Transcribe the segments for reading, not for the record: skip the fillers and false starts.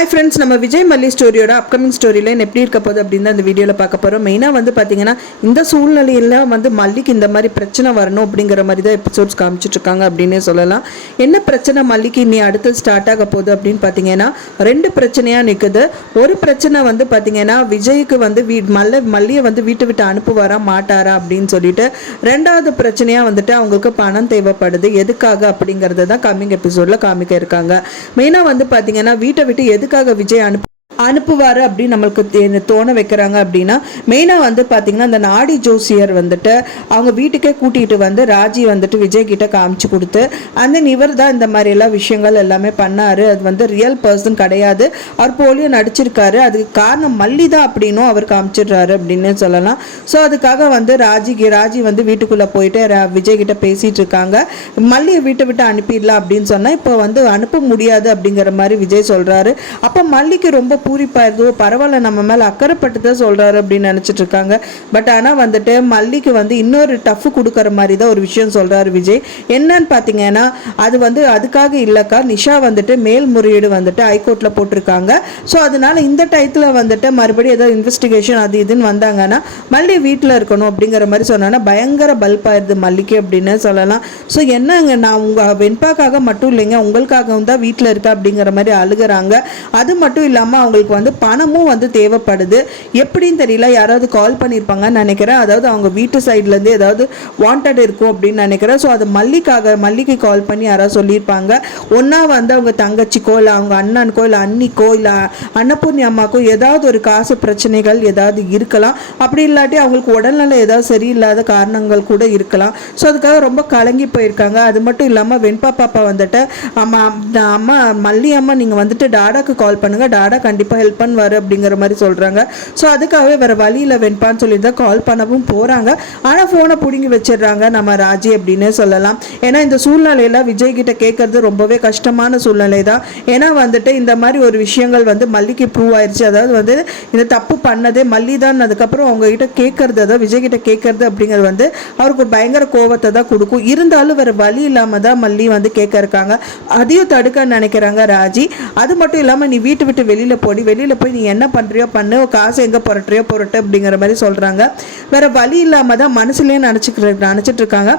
Hi friends, நம்ம விஜய் மல்லி ஸ்டோரியோட upcoming story line எப்படி இருக்க போகுது அப்படின்னு தான் இந்த வீடியோவில் பார்க்க போகிறோம். மெயினாக வந்து பார்த்தீங்கன்னா இந்த சூழ்நிலையில் வந்து மல்லிக்கு இந்த மாதிரி பிரச்சனை வரணும் அப்படிங்கிற மாதிரி தான் எபிசோட்ஸ் காமிச்சிட்ருக்காங்க அப்படின்னே சொல்லலாம். என்ன பிரச்சனை மல்லிக்கு இனி அடுத்து ஸ்டார்ட் ஆக போகுது அப்படின்னு பார்த்தீங்கன்னா ரெண்டு பிரச்சனையாக நிற்குது. ஒரு பிரச்சனை வந்து பார்த்தீங்கன்னா விஜய்க்கு வந்து மல்லியை வந்து வீட்டை விட்டு அனுப்புவாரா மாட்டாரா அப்படின்னு சொல்லிட்டு, ரெண்டாவது பிரச்சனையாக வந்துட்டு அவங்களுக்கு பணம் தேவைப்படுது. எதுக்காக அப்படிங்கிறத தான் கம்மிங் எபிசோடில் காமிக்க இருக்காங்க. மெயினாக வந்து பார்த்தீங்கன்னா வீட்டை விட்டு எதுக்காக விஜய் அனுப்புவார் அப்படின்னு நம்மளுக்கு தோண வைக்கிறாங்க அப்படின்னா, மெயினாக வந்து பார்த்திங்கன்னா அந்த நாடி ஜோசியர் வந்துட்டு அவங்க வீட்டுக்கே கூட்டிகிட்டு வந்து ராஜி வந்துட்டு விஜய் கிட்ட காமிச்சு கொடுத்து, அந்த இவர் தான் இந்த மாதிரி எல்லாம் விஷயங்கள் எல்லாமே பண்ணார், அது வந்து ரியல் பர்சன் கிடையாது, அவர் போலியோ நடிச்சிருக்காரு, அதுக்கு காரணம் மல்லி தான் அப்படின்னும் அவர் காமிச்சிடுறாரு அப்படின்னு சொல்லலாம். ஸோ அதுக்காக வந்து ராஜி வந்து வீட்டுக்குள்ளே போயிட்டு விஜய் கிட்ட பேசிகிட்டு இருக்காங்க. மல்லியை வீட்டை விட்டு அனுப்பிடலாம் அப்படின்னு சொன்னால் இப்போ வந்து அனுப்ப முடியாது அப்படிங்கிற மாதிரி விஜய் சொல்கிறாரு. அப்போ மல்லிக்கு ரொம்ப பூரிப்பாயிருதோ, பரவாயில்ல நம்ம மேலே அக்கறைப்பட்டு தான் சொல்கிறாரு அப்படின்னு நினச்சிட்டு இருக்காங்க. பட் ஆனால் வந்துட்டு மல்லிக்கு வந்து இன்னொரு டஃப் கொடுக்குற மாதிரி தான் ஒரு விஷயம் சொல்கிறாரு விஜய். என்னன்னு பார்த்தீங்கன்னா அது வந்து அதுக்காக இல்லைக்கா, நிஷா வந்துட்டு மேல்முறையீடு வந்துட்டு ஹைகோர்ட்டில் போட்டிருக்காங்க. ஸோ அதனால இந்த டயத்தில் வந்துட்டு மறுபடியும் ஏதோ இன்வெஸ்டிகேஷன் அது இதுன்னு வந்தாங்கன்னா மல்லி வீட்டில் இருக்கணும் அப்படிங்கிற மாதிரி சொன்னாங்கன்னா பயங்கர பல்பாயிருது மல்லிக்கு அப்படின்னு சொல்லலாம். ஸோ என்னங்க, நான் உங்கள் வெண்பாக்காக மட்டும் இல்லைங்க, உங்களுக்காகவும் தான் வீட்டில் இருக்கா அப்படிங்கிற மாதிரி அழுகிறாங்க. அது மட்டும் இல்லாமல் அவங்களுக்கு வந்து பணமும் வந்து தேவைப்படுது. எப்படின்னு தெரியல, யாராவது கால் பண்ணியிருப்பாங்கன்னு நினைக்கிறேன். அதாவது அவங்க வீட்டு சைட்லேருந்து ஏதாவது வாண்டட் இருக்கும் அப்படின்னு நினைக்கிறேன். ஸோ அது மல்லிக்கு கால் பண்ணி யாராவது சொல்லியிருப்பாங்க. ஒன்றா வந்து அவங்க தங்கச்சிக்கோ இல்லை அவங்க அண்ணனுக்கோ இல்லை அண்ணிக்கோ இல்லை அன்னபூர்ணி அம்மாக்கோ ஏதாவது ஒரு காசு பிரச்சனைகள் ஏதாவது இருக்கலாம். அப்படி இல்லாட்டி அவங்களுக்கு உடல்நல ஏதாவது சரியில்லாத காரணங்கள் கூட இருக்கலாம். ஸோ அதுக்காக ரொம்ப கலங்கி போயிருக்காங்க. அது மட்டும் இல்லாமல் வெண்பா பாப்பா வந்துட்டு அம்மா மல்லி அம்மா நீங்கள் வந்துட்டு டாடாக்கு கால் பண்ணுங்கள், டாடா கண்டிப்பாக ஹெல்ப் பண்ணுவார் அப்படிங்கிற மாதிரி சொல்கிறாங்க. ஸோ அதுக்காகவே வேறு வழியில் வெண்பான்னு சொல்லி தான் கால் பண்ணவும் போகிறாங்க. ஆனால் ஃபோனை பிடுங்கி வச்சிடுறாங்க நம்ம ராஜி அப்படின்னு சொல்லலாம். ஏன்னா இந்த சூழ்நிலையில் விஜய் கிட்ட கேட்கறது ரொம்பவே கஷ்டமான சூழ்நிலை தான். ஏன்னா வந்துட்டு இந்த மாதிரி ஒரு விஷயங்கள் வந்து மல்லிக்கு ப்ரூவ் ஆயிடுச்சு. அதாவது வந்து இந்த தப்பு பண்ணதே மல்லி தான். அதுக்கப்புறம் அவங்ககிட்ட கேட்கறது, அதாவது விஜய் கிட்ட கேட்கறது அப்படிங்கிறது வந்து அவருக்கு ஒரு பயங்கர கோபத்தை தான் கொடுக்கும். இருந்தாலும் வேறு வழி இல்லாமல் தான் மல்லி வந்து கேட்க இருக்காங்க. அதையும் தடுக்க நினைக்கிறாங்க ராஜி. அது மட்டும் இல்லாமல் நீ வீட்டு விட்டு வெளியில் போய் நீ என்ன பண்ணுறியோ பண்ணு, காசு எங்கே புரட்டு அப்படிங்கிற மாதிரி சொல்கிறாங்க. வேறு வழி இல்லாமல் தான் மனசுலேயே நினச்சிட்டு இருக்காங்க.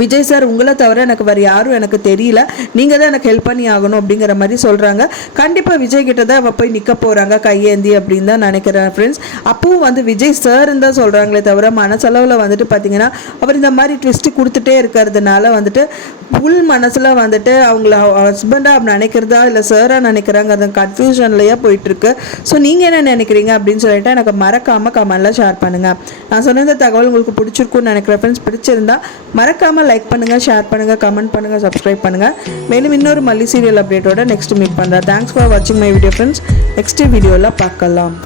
விஜய் சார், உங்களை தவிர எனக்கு வேறு யாரும் எனக்கு தெரியல, நீங்கள் தான் எனக்கு ஹெல்ப் பண்ணி ஆகணும் அப்படிங்கிற மாதிரி சொல்கிறாங்க. கண்டிப்பாக விஜய் கிட்ட தான் அவள் போய் நிற்க போகிறாங்க கையேந்தி அப்படின்னு தான் நினைக்கிறேன் ஃப்ரெண்ட்ஸ். அப்பவும் வந்து விஜய் சார்ன்னு தான் சொல்கிறாங்களே தவிர மனசளவில் வந்துட்டு பார்த்தீங்கன்னா அவர் இந்த மாதிரி ட்விஸ்ட்டு கொடுத்துட்டே இருக்கிறதுனால வந்துட்டு ஃபுல் மனசில் வந்துட்டு அவங்கள ஹஸ்பண்டாக நினைக்கிறதா இல்லை சாராக நினைக்கிறாங்க, அந்த கன்ஃபியூஷன்லையே போயிட்டுருக்கு. ஸோ நீங்கள் என்ன நினைக்கிறீங்க அப்படின்னு சொல்லிட்டு எனக்கு மறக்காமல் கமெண்ட்டில் ஷேர் பண்ணுங்கள். நான் சொன்ன இந்த தகவல் உங்களுக்கு பிடிச்சிருக்குன்னு நினைக்கிறேன் ஃப்ரெண்ட்ஸ். பிடிச்சிருந்தா மறக்காமல் லைக் பண்ணுங்கள், ஷேர் பண்ணுங்கள், கமெண்ட் பண்ணுங்கள், சப்ஸ்கிரைப் பண்ணுங்கள். மேலும் இன்னொரு மல்லி சீரியல் அப்டேட்டோட நெக்ஸ்ட் மீட் பண்ணுறேன். தேங்க்ஸ் ஃபார் வாட்சிங் மை வீடியோ ஃப்ரெண்ட்ஸ். நெக்ஸ்ட் வீடியோவில் பார்க்கலாம்.